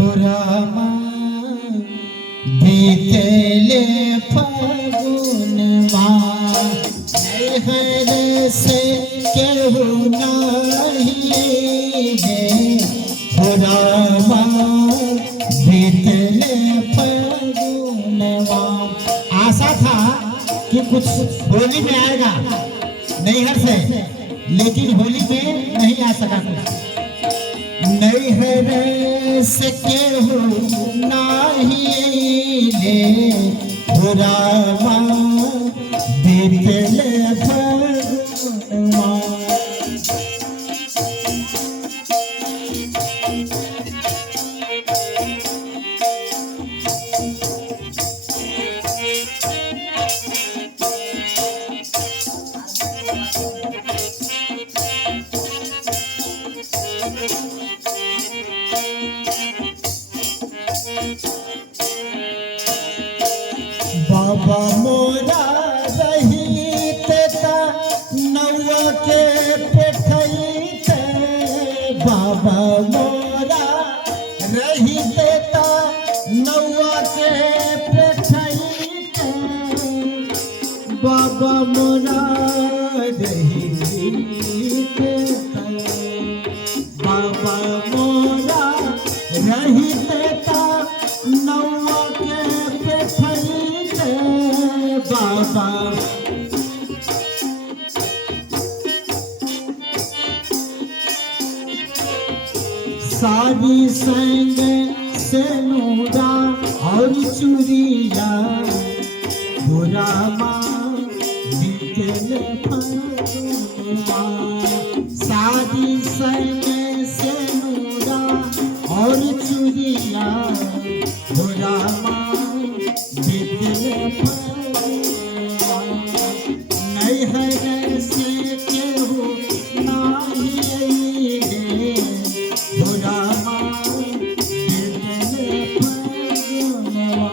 रामा बीतले फागुन नैहर से केहू नहीं है रामा बीतले फागुन। आशा था कि कुछ होली में आएगा नैहर से, लेकिन होली में नहीं आ सका कुछ। नैहर से केहू नहीं ले रामा बीतले फागुनवा। बाबा मोरा रहीते नौआ के पेठैते, बाबा मोरा रहीते नौआ के पेठैते, बाबा मोरा रहीते बाबा मोरा रहीते नौआ के पेठैते बाबा। सारी संग से नूरा और चूड़िया रामा बीतले फागुनवा। सारी संग से नूरा और चूड़िया रामा बीतले फागुनवा। नैहर से केहू नाही गे रामा बीतले फागुनवा।